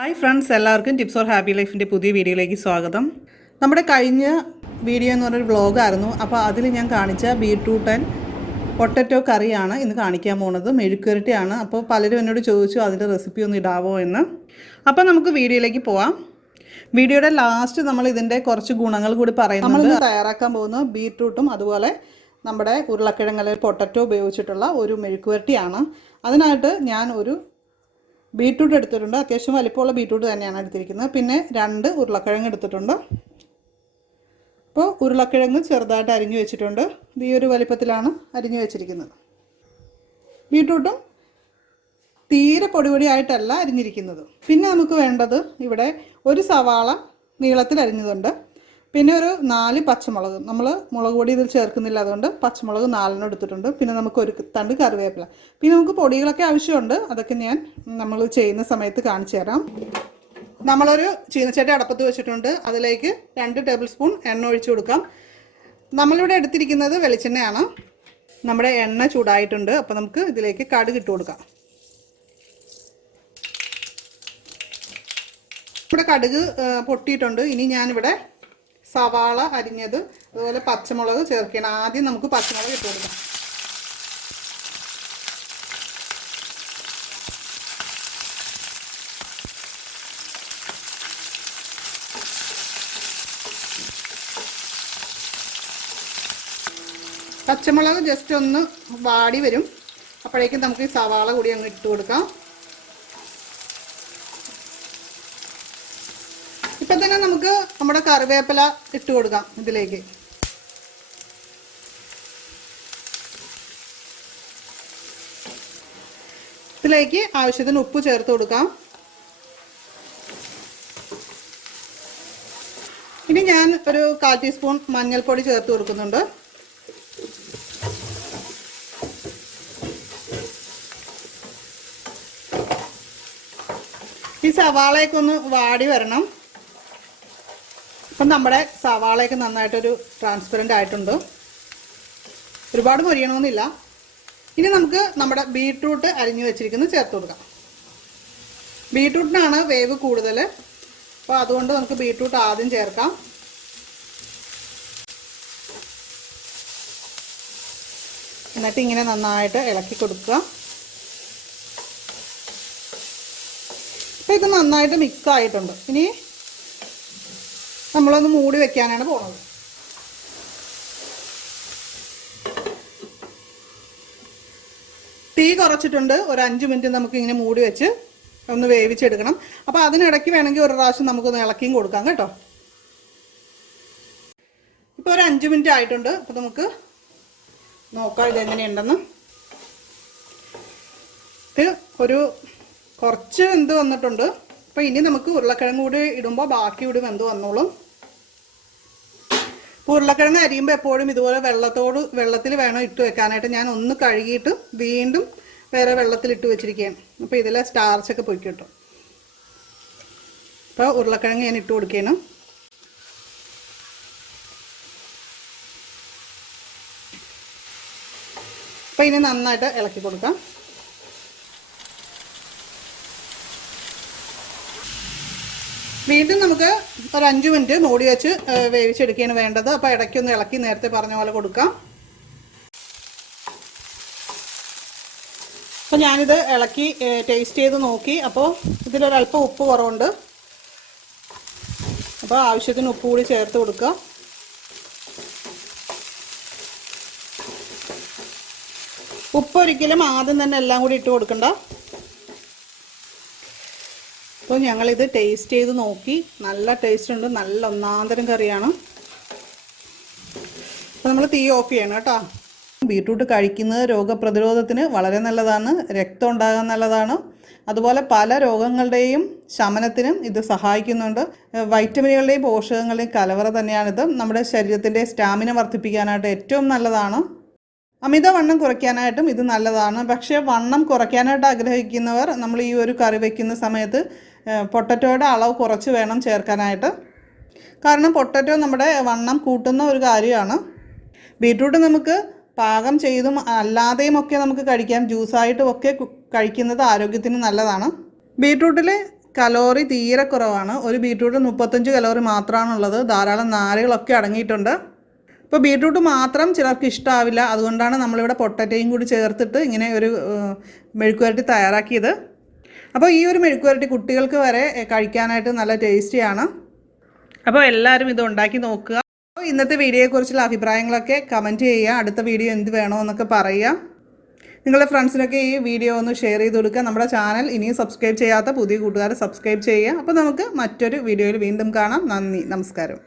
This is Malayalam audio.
ഹായ് ഫ്രണ്ട്സ്, എല്ലാവർക്കും ടിപ്സ് ഓർ ഹാപ്പി ലൈഫിൻ്റെ പുതിയ വീഡിയോയിലേക്ക് സ്വാഗതം. നമ്മുടെ കഴിഞ്ഞ വീഡിയോ എന്ന് പറഞ്ഞൊരു വ്ളോഗായിരുന്നു. അപ്പോൾ അതിൽ ഞാൻ കാണിച്ച ബീട്രൂട്ട് ആൻഡ് പൊട്ടറ്റോ കറിയാണ് ഇന്ന് കാണിക്കാൻ പോകുന്നത്. മെഴുക്കുരട്ടിയാണ്. അപ്പോൾ പലരും എന്നോട് ചോദിച്ചു അതിൻ്റെ റെസിപ്പി ഒന്ന് ഇടാവോ എന്ന്. അപ്പോൾ നമുക്ക് വീഡിയോയിലേക്ക് പോവാം. വീഡിയോയുടെ ലാസ്റ്റ് നമ്മൾ ഇതിൻ്റെ കുറച്ച് ഗുണങ്ങൾ കൂടി പറയുന്നുണ്ട്. നമ്മളിന്ന് തയ്യാറാക്കാൻ പോകുന്ന ബീട്രൂട്ടും അതുപോലെ നമ്മുടെ ഉരുളക്കിഴങ്ങ് അല്ലെങ്കിൽ പൊട്ടറ്റോ ഉപയോഗിച്ചിട്ടുള്ള ഒരു മെഴുക്കുരട്ടിയാണ്. അതിനായിട്ട് ഞാൻ ഒരു ബീട്രൂട്ട് എടുത്തിട്ടുണ്ട്. അത്യാവശ്യം വലിപ്പമുള്ള ബീട്രൂട്ട് തന്നെയാണ് എടുത്തിരിക്കുന്നത്. പിന്നെ 2 ഉരുളക്കിഴങ്ങ് എടുത്തിട്ടുണ്ട്. അപ്പോൾ ഉരുളക്കിഴങ്ങ് ചെറുതായിട്ട് അരിഞ്ഞു വെച്ചിട്ടുണ്ട്. ഇത് ഈ ഒരു വലിപ്പത്തിലാണ് അരിഞ്ഞു വെച്ചിരിക്കുന്നത്. ബീട്രൂട്ടും തീരെ പൊടിയായിട്ടല്ല അരിഞ്ഞിരിക്കുന്നത്. പിന്നെ നമുക്ക് വേണ്ടത് ഇവിടെ ഒരു സവാള നീളത്തിൽ അരിഞ്ഞതുണ്ട്. പിന്നെ ഒരു 4 പച്ചമുളക്. നമ്മൾ മുളക് പൊടി ഇതിൽ ചേർക്കുന്നില്ല, അതുകൊണ്ട് പച്ചമുളക് 4 എടുത്തിട്ടുണ്ട്. പിന്നെ നമുക്ക് ഒരു തണ്ട് കറിവേപ്പില. പിന്നെ നമുക്ക് പൊടികളൊക്കെ ആവശ്യമുണ്ട്. അതൊക്കെ നമ്മൾ ചെയ്യുന്ന സമയത്ത് കാണിച്ചു തരാം. നമ്മളൊരു ചീനച്ചട്ടി അടപ്പത്ത് വെച്ചിട്ടുണ്ട്. അതിലേക്ക് 2 ടേബിൾ സ്പൂൺ എണ്ണ ഒഴിച്ചു കൊടുക്കാം. നമ്മളിവിടെ എടുത്തിരിക്കുന്നത് വെളിച്ചെണ്ണയാണ്. നമ്മുടെ എണ്ണ ചൂടായിട്ടുണ്ട്. അപ്പോൾ നമുക്ക് ഇതിലേക്ക് കടുക് ഇട്ട് കൊടുക്കാം. ഇവിടെ കടുക് പൊട്ടിയിട്ടുണ്ട്. ഇനി ഞാനിവിടെ സവാള അരിഞ്ഞത് അതുപോലെ പച്ചമുളക് ചേർക്കണം. ആദ്യം നമുക്ക് പച്ചമുളക് ഇട്ട് കൊടുക്കാം. പച്ചമുളക് ജസ്റ്റ് ഒന്ന് വാടി വരും. അപ്പോഴേക്കും നമുക്ക് ഈ സവാള കൂടി അങ്ങ് ഇട്ട് കൊടുക്കാം. ഇപ്പം തന്നെ നമുക്ക് നമ്മുടെ കറിവേപ്പില ഇട്ട് കൊടുക്കാം ഇതിലേക്ക്. ഇതിലേക്ക് ആവശ്യത്തിന് ഉപ്പ് ചേർത്ത് കൊടുക്കാം. ഇനി ഞാൻ ഒരു 1/4 ടീസ്പൂൺ മഞ്ഞൾപ്പൊടി ചേർത്ത് കൊടുക്കുന്നുണ്ട്. ഈ സവാളയൊക്കെ ഒന്ന് വാടി വരണം. അപ്പം നമ്മുടെ സവാളയൊക്കെ നന്നായിട്ടൊരു ട്രാൻസ്പെറൻ്റ് ആയിട്ടുണ്ട്. ഒരുപാട് മൊരിയണമെന്നില്ല. ഇനി നമുക്ക് നമ്മുടെ ബീട്രൂട്ട് അരിഞ്ഞു വെച്ചിരിക്കുന്നത് ചേർത്ത് കൊടുക്കാം. ബീട്രൂട്ടിനാണ് വേവ് കൂടുതൽ. അപ്പോൾ അതുകൊണ്ട് നമുക്ക് ബീട്രൂട്ട് ആദ്യം ചേർക്കാം. എന്നിട്ട് ഇങ്ങനെ നന്നായിട്ട് ഇളക്കി കൊടുക്കുക. അപ്പോൾ ഇത് നന്നായിട്ട് മിക്സ് ആയിട്ടുണ്ട്. ഇനി നമ്മളൊന്ന് മൂടി വെക്കാനാണ് പോകുന്നത്. തീ കുറച്ചിട്ടുണ്ട്. ഒരു 5 മിനിറ്റ് നമുക്ക് ഇങ്ങനെ മൂടി വെച്ച് ഒന്ന് വേവിച്ചെടുക്കണം. അപ്പോൾ അതിനിടയ്ക്ക് വേണമെങ്കിൽ ഒരു പ്രാവശ്യം നമുക്കൊന്ന് ഇളക്കിയും കൊടുക്കാം കേട്ടോ. ഇപ്പോൾ ഒരു 5 മിനിറ്റ് ആയിട്ടുണ്ട്. അപ്പോൾ നമുക്ക് നോക്കാം ഇതെങ്ങനെയുണ്ടെന്ന്. ഇത് ഒരു കുറച്ച് വെന്ത് വന്നിട്ടുണ്ട്. അപ്പോൾ ഇനി നമുക്ക് ഉരുളക്കിഴങ്ങ് കൂടി ഇടുമ്പോൾ ബാക്കി കൂടി വെന്ത് വന്നോളും. ഉരുളക്കിഴങ്ങ് അരിയുമ്പോൾ എപ്പോഴും ഇതുപോലെ വെള്ളത്തിൽ വേണം ഇട്ട് വെക്കാനായിട്ട്. ഞാൻ ഒന്ന് കഴുകിയിട്ട് വീണ്ടും വേറെ വെള്ളത്തിലിട്ട് വെച്ചിരിക്കുകയാണ്. അപ്പോൾ ഇതിലെ സ്റ്റാർച്ചൊക്കെ പോയി കിട്ടും. അപ്പോൾ ഉരുളക്കിഴങ്ങ് ഞാൻ ഇട്ട് കൊടുക്കുകയാണ്. അപ്പോൾ ഇനി നന്നായിട്ട് ഇളക്കി കൊടുക്കാം. വീണ്ടും നമുക്ക് ഒരു 5 മിനിറ്റ് മൂടി വെച്ച് വേവിച്ചെടുക്കുകയാണ് വേണ്ടത്. അപ്പോൾ ഇടയ്ക്കൊന്ന് ഇളക്കി നേരത്തെ പറഞ്ഞ പോലെ കൊടുക്കാം. അപ്പോൾ ഞാനിത് ഇളക്കി ടേസ്റ്റ് ചെയ്ത് നോക്കി. അപ്പോൾ ഇതിലൊരല്പം ഉപ്പ് കുറവുണ്ട്. അപ്പോൾ ആവശ്യത്തിന് ഉപ്പ് കൂടി ചേർത്ത് കൊടുക്കുക. ഉപ്പ് ഒരിക്കലും ആദ്യം തന്നെ എല്ലാം കൂടി ഇട്ട് കൊടുക്കണ്ട. അപ്പോൾ ഞങ്ങളിത് ടേസ്റ്റ് ചെയ്ത് നോക്കി. നല്ല ടേസ്റ്റ് ഉണ്ട്. നല്ല ഒന്നാന്തരം കറിയാണ്. അപ്പോൾ നമ്മൾ തീ ഓഫ് ചെയ്യണം കേട്ടോ. ബീട്രൂട്ട് കഴിക്കുന്നത് രോഗപ്രതിരോധത്തിന് വളരെ നല്ലതാണ്. രക്തം ഉണ്ടാകാൻ നല്ലതാണ്. അതുപോലെ പല രോഗങ്ങളുടെയും ശമനത്തിനും ഇത് സഹായിക്കുന്നുണ്ട്. വൈറ്റമിനുകളുടെയും പോഷകങ്ങളുടെയും കലവറ തന്നെയാണിത്. നമ്മുടെ ശരീരത്തിൻ്റെ സ്റ്റാമിന വർദ്ധിപ്പിക്കാനായിട്ട് ഏറ്റവും നല്ലതാണ്. അമിതവണ്ണം കുറയ്ക്കാനായിട്ടും ഇത് നല്ലതാണ്. പക്ഷേ വണ്ണം കുറയ്ക്കാനായിട്ട് ആഗ്രഹിക്കുന്നവർ നമ്മൾ ഈ ഒരു കറി വയ്ക്കുന്ന സമയത്ത് പൊട്ടറ്റോയുടെ അളവ് കുറച്ച് വേണം ചേർക്കാനായിട്ട്. കാരണം പൊട്ടറ്റോ നമ്മുടെ വണ്ണം കൂട്ടുന്ന ഒരു കാര്യമാണ്. ബീട്രൂട്ട് നമുക്ക് പാകം ചെയ്തും അല്ലാതെയും ഒക്കെ നമുക്ക് കഴിക്കാം. ജ്യൂസായിട്ടും ഒക്കെ കഴിക്കുന്നത് ആരോഗ്യത്തിന് നല്ലതാണ്. ബീട്രൂട്ടിൽ കലോറി തീരെ കുറവാണ്. ഒരു ബീട്രൂട്ട് 35 കലോറി മാത്രമാണുള്ളത്. ധാരാളം നാരുകളൊക്കെ അടങ്ങിയിട്ടുണ്ട്. ഇപ്പോൾ ബീട്രൂട്ട് മാത്രം ചിലർക്ക് ഇഷ്ടമാവില്ല. അതുകൊണ്ടാണ് നമ്മളിവിടെ പൊട്ടറ്റയും കൂടി ചേർത്തിട്ട് ഇങ്ങനെ ഒരു മെഴുക്കുവരട്ടി തയ്യാറാക്കിയത്. അപ്പോൾ ഈ ഒരു മെഴുക്കുവരട്ടി കുട്ടികൾക്ക് വരെ കഴിക്കാനായിട്ട് നല്ല ടേസ്റ്റിയാണ്. അപ്പോൾ എല്ലാവരും ഇത് ഉണ്ടാക്കി നോക്കുക. അപ്പോൾ ഇന്നത്തെ വീഡിയോയെക്കുറിച്ചുള്ള അഭിപ്രായങ്ങളൊക്കെ കമൻറ്റ് ചെയ്യുക. അടുത്ത വീഡിയോ എന്ത് വേണമെന്നൊക്കെ പറയുക. നിങ്ങളുടെ ഫ്രണ്ട്സിനൊക്കെ ഈ വീഡിയോ ഒന്ന് ഷെയർ ചെയ്ത് കൊടുക്കുക. നമ്മുടെ ചാനൽ ഇനിയും സബ്സ്ക്രൈബ് ചെയ്യാത്ത പുതിയ കൂട്ടുകാരെ സബ്സ്ക്രൈബ് ചെയ്യുക. അപ്പോൾ നമുക്ക് മറ്റൊരു വീഡിയോയിൽ വീണ്ടും കാണാം. നന്ദി, നമസ്കാരം.